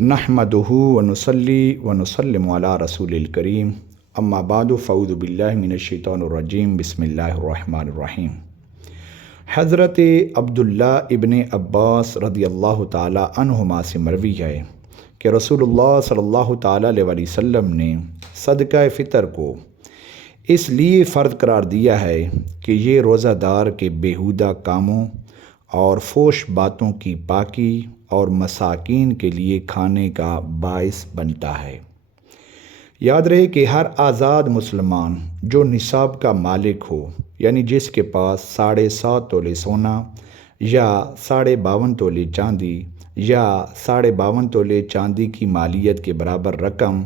नहमदुहु व नुसल्ली व नुसल्लिमु अला रसूलिल करीम अम्मा बादु फ़ऊज़ु बिल्लाहि मिनश्शैतानिर्रजीम बिस्मिल्लाहिर्रहमानिर्रहीम। हज़रत अब्दुल्ला इब्न अब्बास रज़ियल्लाहु ताला अन्हुमा से मरवी है कि रसूलुल्लाह सल्लल्लाहु ताला अलैहि वसल्लम ने सदका फ़ितर को इसलिए फ़र्ज़ करार दिया है कि ये रोज़ादार के बेहुदा कामों और फोश बातों की पाकी और मसाकीन के लिए खाने का बाइस बनता है। याद रहे कि हर आज़ाद मुसलमान जो निसाब का मालिक हो, यानी जिसके पास 7.5 तोले सोना या 52.5 तोले चांदी या 52.5 तोले चांदी की मालियत के बराबर रकम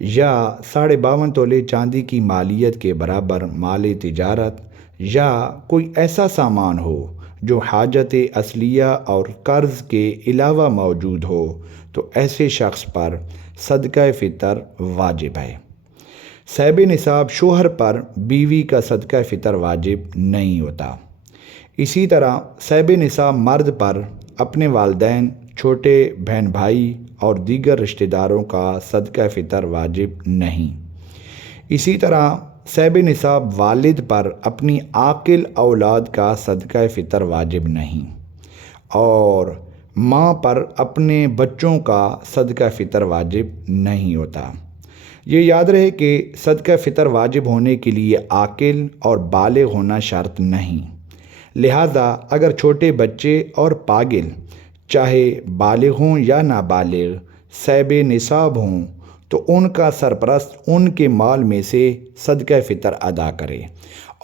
या 52.5 तोले चांदी की मालियत के बराबर माल तिजारत या कोई ऐसा सामान हो जो हाजत असलिया और कर्ज़ के अलावा मौजूद हो, तो ऐसे शख्स पर सदका फ़ितर वाजिब है। साहिब निसाब शोहर पर बीवी का सदका फ़ितर वाजिब नहीं होता। इसी तरह साहिब निसाब मर्द पर अपने वालिदैन, छोटे बहन भाई और दीगर रिश्तेदारों का सदका फ़ितर वाजिब नहीं। इसी तरह साहिब निसाब वालिद पर अपनी आकिल औलाद का सदका फ़ितर वाजिब नहीं और माँ पर अपने बच्चों का सदका फ़ितर वाजिब नहीं होता। ये याद रहे कि सदका फ़ितर वाजिब होने के लिए आकिल और बालिग होना शर्त नहीं। लिहाजा अगर छोटे बच्चे और पागिल चाहे बालिग हों या नाबालिग साहिब निसाब हों, तो उनका सरपरस्त उनके माल में से सदका फ़ितर अदा करे,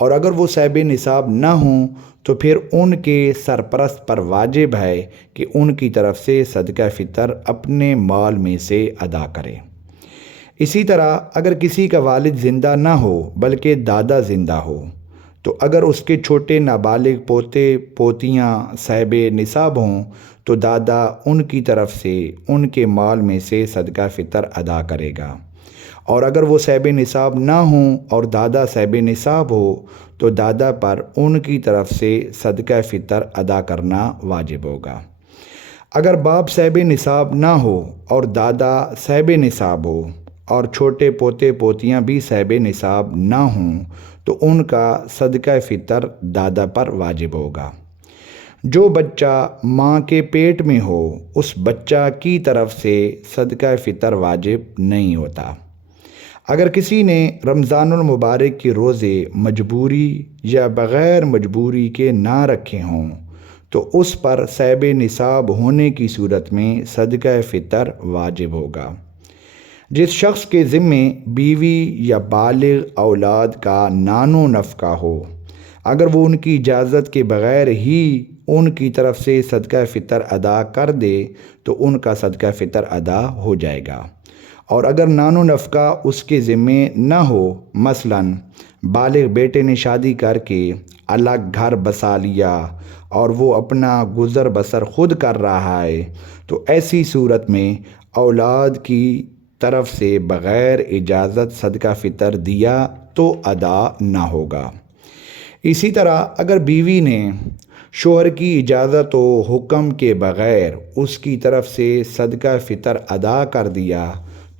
और अगर वो साहिब निसाब ना हों तो फिर उनके सरपरस्त पर वाजिब है कि उनकी तरफ से सदका फ़ितर अपने माल में से अदा करे। इसी तरह अगर किसी का वालिद ज़िंदा ना हो बल्कि दादा ज़िंदा हो, तो अगर उसके छोटे नाबालिग पोते पोतियाँ साहिब निसाब हों तो दादा उनकी तरफ से उनके माल में से सदका फ़ितर अदा करेगा, और अगर वो साहिब निसाब ना हों और दादा साहिब निसाब हो तो दादा पर उनकी तरफ से सदका फ़ितर अदा करना वाजिब होगा। अगर बाप साहिब निसाब ना हो और दादा साहिब निसाब हो और छोटे पोते पोतियाँ भी साहिब निसाब ना हों, तो उनका सदका फ़ितर दादा पर वाजिब होगा। जो बच्चा माँ के पेट में हो उस बच्चा की तरफ से सदका फ़ितर वाजिब नहीं होता। अगर किसी ने रमज़ानुल मुबारक के रोज़े मजबूरी या बग़ैर मजबूरी के ना रखे हों, तो उस पर साहिब निसाब होने की सूरत में सदका फ़ितर वाजिब होगा। जिस शख्स के ज़िम्मे बीवी या बालिग औलाद का नानो नफ़का हो, अगर वो उनकी इजाज़त के बग़ैर ही उनकी तरफ से सदका फ़ितर अदा कर दे तो उनका सदका फ़ितर अदा हो जाएगा। और अगर नानो नफ़का उसके ज़िम्मे ना हो, मसलन बालिग बेटे ने शादी करके अलग घर बसा लिया और वो अपना गुज़र बसर ख़ुद कर रहा है, तो ऐसी सूरत में औलाद की तरफ से बग़ैर इजाज़त सदका फ़ितर दिया तो अदा ना होगा। इसी तरह अगर बीवी ने शोहर की इजाज़त व हुक्म के बग़ैर उसकी तरफ से सदका फ़ितर अदा कर दिया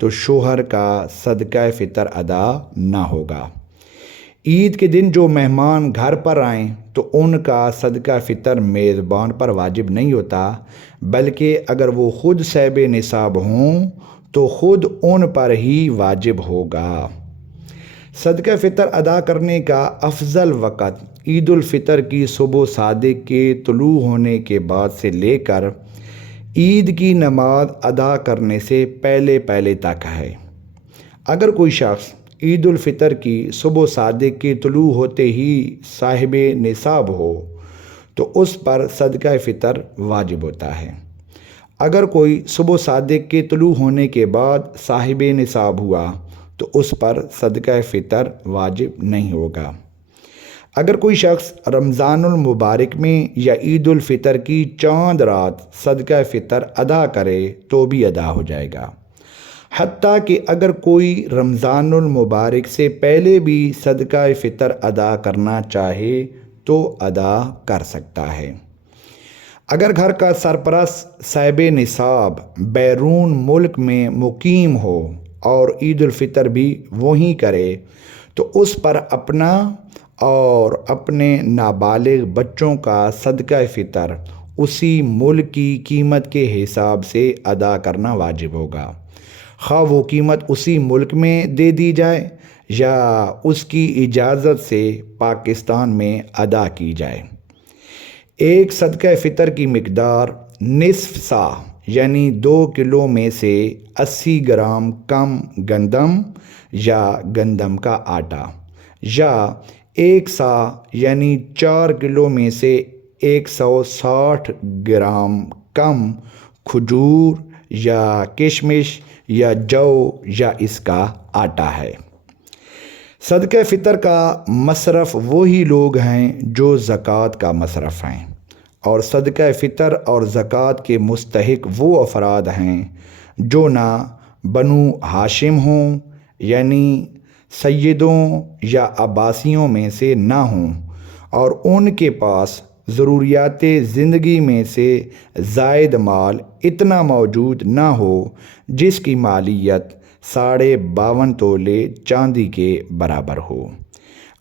तो शोहर का सदका फ़ितर अदा ना होगा। ईद के दिन जो मेहमान घर पर आएँ तो उनका सदका फ़ितर मेज़बान पर वाजिब नहीं होता, बल्कि अगर वो ख़ुद साहिब निसाब हों तो ख़ुद उन पर ही वाजिब होगा। सदका फ़ितर अदा करने का अफजल वक़्त ईद उल फ़ितर की सुबह सादिक के तुलू होने के बाद से लेकर ईद की नमाज अदा करने से पहले पहले तक है। अगर कोई शख्स ईद उल फ़ितर की सुबह सादिक के तुलू होते ही साहिब निसाब हो तो उस पर सदका फ़ितर वाजिब होता है। अगर कोई सुबह सादिक के तुलू होने के बाद साहिब निसाब हुआ तो उस पर सदका फ़ितर वाजिब नहीं होगा। अगर कोई शख्स रमज़ानुल मुबारक में या ईद उल फ़ितर की चांद रात सदका फ़ितर अदा करे तो भी अदा हो जाएगा। हत्ता कि अगर कोई रमज़ानुल मुबारक से पहले भी सदका फ़ितर अदा करना चाहे तो अदा कर सकता है। اگر گھر کا سرپرست صاحب نصاب بیرون ملک میں مقیم ہو اور عید الفطر بھی وہیں کرے تو اس پر اپنا اور اپنے نابالغ بچوں کا صدقہ فطر اسی ملک کی قیمت کے حساب سے ادا کرنا واجب ہوگا، خواہ وہ قیمت اسی ملک میں دے دی جائے یا اس کی اجازت سے پاکستان میں ادا کی جائے۔ ایک صدقہ فطر کی مقدار نصف سا یعنی 2 کلو میں سے 80 گرام کم گندم یا گندم کا آٹا، یا 1 سا یعنی 4 کلو میں سے 160 گرام کم کھجور یا کشمش یا جو یا اس کا آٹا ہے۔ صدقہ فطر کا مصرف وہی لوگ ہیں جو زکوٰۃ کا مصرف ہیں، اور صدقہ فطر اور زکوٰۃ کے مستحق وہ افراد ہیں جو نہ بنو ہاشم ہوں یعنی سیدوں یا عباسیوں میں سے نہ ہوں، اور ان کے پاس ضروریات زندگی میں سے زائد مال اتنا موجود نہ ہو جس کی مالیت 52.5 تولے چاندی کے برابر ہو۔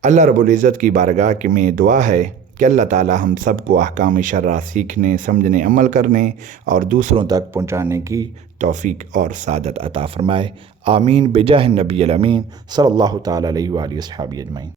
اللہ رب العزت کی بارگاہ میں دعا ہے کہ اللہ تعالی ہم سب کو احکام شرع سیکھنے، سمجھنے، عمل کرنے اور دوسروں تک پہنچانے کی توفیق اور سعادت عطا فرمائے۔ آمین بجاہ النبی الامین صلی اللہ تعالی علیہ وآلہ وصحبہ اجمعین۔